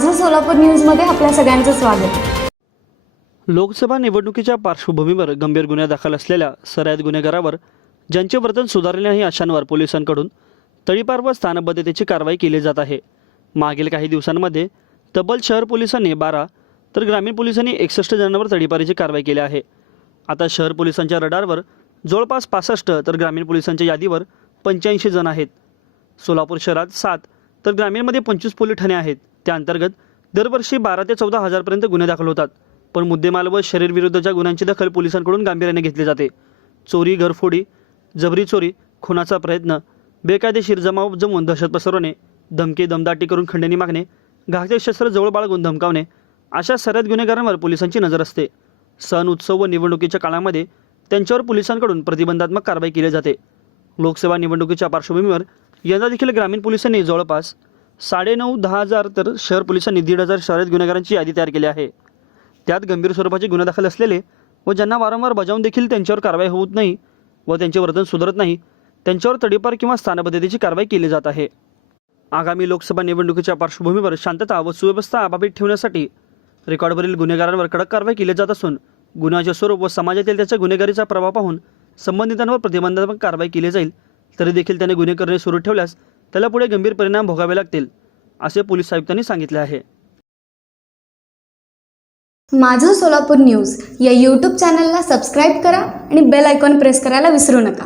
माझं सोलापूर न्यूजमध्ये आपल्या सगळ्यांचं स्वागत। लोकसभा निवडणुकीच्या पार्श्वभूमीवर गंभीर गुन्हे दाखल असलेल्या सराईत गुन्हेगारावर ज्यांचे वर्तन सुधारले नाही अशांवर पोलिसांकडून तडीपार व स्थानबद्धतेची कारवाई केली जात आहे। मागील काही दिवसांमध्ये तब्बल शहर पोलिसांनी 12 तर ग्रामीण पोलिसांनी 61 जणांवर तडीपारीची कारवाई केली आहे। आता शहर पोलिसांच्या रडारवर जवळपास 65 तर ग्रामीण पोलिसांच्या यादीवर 85 जण आहेत। सोलापूर शहरात 7 तर ग्रामीणमध्ये 25 पोलीस ठाणे आहेत। त्या अंतर्गत दरवर्षी 12 ते 14 हजारपर्यंत गुन्हे दाखल होतात। पण मुद्देमाल व शरीरविरुद्धच्या गुन्ह्यांची दखल पोलिसांकडून गांभीर्याने घेतली जाते। चोरी, घरफोडी, जबरी चोरी, खुनाचा प्रयत्न, बेकायदेशीर जमाव जमवून दहशत पसरवणे, धमकी दमदाटी करून खंडणी मागणे, घातक शस्त्र जवळ बाळगून धमकावणे अशा सराईत गुन्हेगारांवर पोलिसांची नजर असते। सण, उत्सव व निवडणुकीच्या काळामध्ये त्यांच्यावर पोलिसांकडून प्रतिबंधात्मक कारवाई केली जाते। लोकसभा निवडणुकीच्या पार्श्वभूमीवर यंदा देखील ग्रामीण पोलिसांनी जवळपास 9.5-10 हजार तर शहर पोलिसांनी 1,500 सराईत गुन्हेगारांची यादी तयार केली आहे। त्यात गंभीर स्वरूपाचे गुन्हे दाखल असलेले व ज्यांना वारंवार बजावून देखील त्यांच्यावर कारवाई होत नाही व त्यांचे वर्तन सुधारत नाही त्यांच्यावर तडीपार किंवा स्थानबद्धतेची कारवाई केली जात आहे। आगामी लोकसभा निवडणुकीच्या पार्श्वभूमीवर शांतता व सुव्यवस्था अबाधित ठेवण्यासाठी रेकॉर्डवरील गुन्हेगारांवर कडक कारवाई केली जात असून गुन्ह्याचे स्वरूप व समाजातील त्याच्या गुन्हेगारीचा प्रभाव पाहून संबंधितांवर प्रतिबंधात्मक कारवाई केली जाईल। तरी देखील त्याने गुन्हे करणे सुरू ठेवल्यास त्याला पुढे गंभीर परिणाम भोगावे लागतील असे पोलीस आयुक्तांनी सांगितले आहे। माझं सोलापूर न्यूज या यूट्यूब चॅनलला सबस्क्राईब करा आणि बेल आयकॉन प्रेस करायला विसरू नका।